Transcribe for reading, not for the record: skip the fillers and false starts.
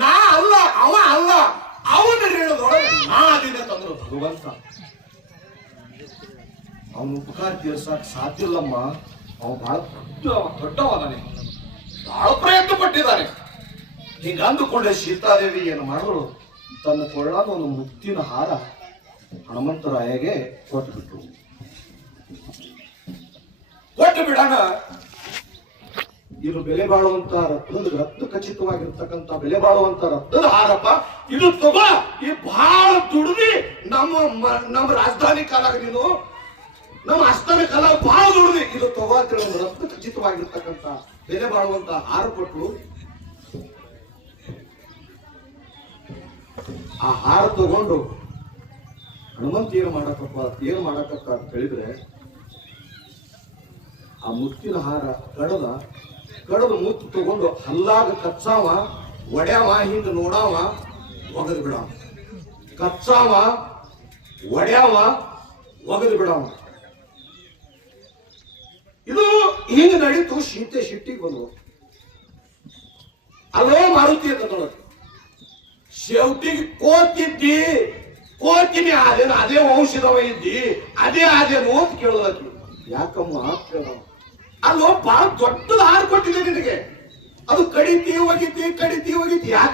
ನಾ ಅಲ್ಲ, ಅವ ಅಲ್ಲ, ಅವನ ಹೇಳೋದ್ರೊಳಗೆ ನಾ ಅದಿನ ತಂದ್ರು ಭಗವಂತ. ಅವನು ಉಪಕಾರ ತೀರ್ಸಕ್ ಸಾಧ್ಯ ಇಲ್ಲಮ್ಮ. ಅವ ಬಹಳ ದೊಡ್ಡವನಾನೆ, ಬಹಳ ಪ್ರಯತ್ನ ಪಟ್ಟಿದ್ದಾನೆ. ಹಿಂಗ ಅಂದುಕೊಂಡೆ ಸೀತಾದೇವಿ ಏನು ಮಾಡಿದ್ರು, ತನ್ನ ಕೊಳ್ಳಾದ ಒಂದು ಮುತ್ತಿನ ಹಾರ ಹನುಮಂತರಾಯಗೆ ಕೊಟ್ಟು ಬಿಟ್ರು. ಕೊಟ್ಟು ಬಿಡೋಣ, ಇದು ಬೆಲೆ ಬಾಳುವಂತ ರತ್ನ ಖಚಿತವಾಗಿರ್ತಕ್ಕಂಥ ಬೆಲೆ ಬಾಳುವಂತ ರತ್ನದ ಹಾರಪ್ಪ, ಇದು ತಗೋ. ಈ ಬಹಳ ದುಡ್ದಿ ನಮ್ಮ ರಾಜಧಾನಿ ಕಾಲಾಗ ನೀನು ನಮ್ಮ ಆಸ್ಥಾನ ಕಾಲ ಬಹಳ ದುಡ್ದಿ, ಇದು ತಗೋ ಅಂತೇಳಿ ಒಂದು ರತ್ನ ಖಚಿತವಾಗಿರ್ತಕ್ಕಂಥ ಬೆಲೆ ಬಾಳುವಂತ ಹಾರ ಕೊಟ್ಟು, ಆ ಹಾರ ತಗೊಂಡು ಹನುಮಂತ ಏನು ಮಾಡಕಪ್ಪ ಅಂತ ಹೇಳಿದ್ರೆ, ಆ ಮುತ್ತಿನ ಹಾರ ಕಡದು ಮುತ್ತು ತಗೊಂಡು ಹಲ್ಲಾಗ ಕಚ್ಚಾವ, ಒಡ್ಯಾವ, ಹಿಂಗ ನೋಡಾವ, ಒಗದು ಬಿಡಾವ. ಕಚ್ಚಾವ, ಒಡ್ಯಾವ, ಒಗದು ಬಿಡಾವ. ಇದು ಹಿಂಗ ನಡೀತು. ಸೀತೆ ಸಿಟ್ಟಿಗೆ ಬಂದ್ರು. ಅಲ್ಲೋ ಮಾರುತಿ ಅಂತ ನೋಡಕ್ಕೆ ಶೆವಟಿಗೆ ಕೋತಿನಿ ಅದೇನು ಅದೇ ವಂಶದವ ಇದ್ದಿ, ಅದೇನು ಅಂತ ಕೇಳೋದಕ್ಕೆ. ಯಾಕಮ್ಮ ಅಂತ ಕೇಳೋ, ಅಲ್ಲೋ ಬಹಳ ದೊಡ್ಡದು ಹಾರು ಕೊಟ್ಟಿದೆ ನಿನಗೆ, ಅದು ಕಡಿತಿ ಹೋಗಿತಿ ಯಾಕೆ